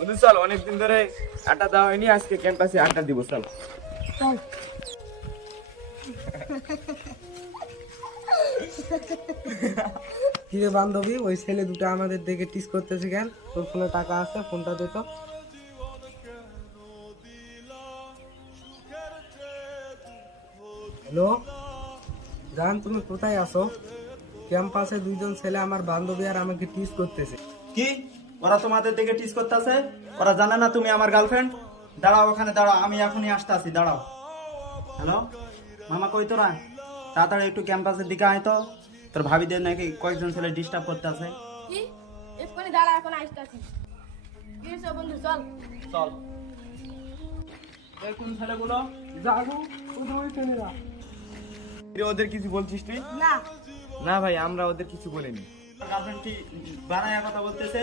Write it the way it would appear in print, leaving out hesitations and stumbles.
বন্ধু চল, অনেকদিন ধরে আড্ডা দেওয়া হয়নি, আজকে ক্যাম্পাসে আড্ডা দিব, চল। চল। কিরে বান্ধবী, ওই ছেলে দুটো আমাদের দেখে টিস করতেছে কেন? তোর ফোনে টাকা আছে, ফোনটা দে তো। হ্যালো জান, তুমি কোথায় আছো? ক্যাম্পাসে দুইজন ছেলে আমার বান্ধবী আর আমাকে টিস করতেছে। কি ওরা তোমাদের দিকে টিস করতেছে? ওরা জানে না তুমি আমার গার্লফ্রেন্ড? দাঁড়াও, ওখানে দাঁড়াও, আমি এখনই আসতেছি, দাঁড়াও। হ্যালো মামা, কই তোরা? তাড়াতাড়ি একটু ক্যাম্পাসের দিকে আয় তো, তোর ভাবিদের নাকি কয়েকজন ছেলে ডিস্টার্ব করতে আছে। কি এক্ষুনি দাঁড়া, এখন আসতেছি। কি হয়েছে বন্ধু, চল। চল। এই কোন ছেলেগুলো? যাবো ওই ছেলেরা। কিরে, ওদের কিছু বলছিস তুই? না, না ভাই, আমরা ওদের কিছু বলিনি। গার্লফ্রেন্ড কি বানায় কথা বলতেছে?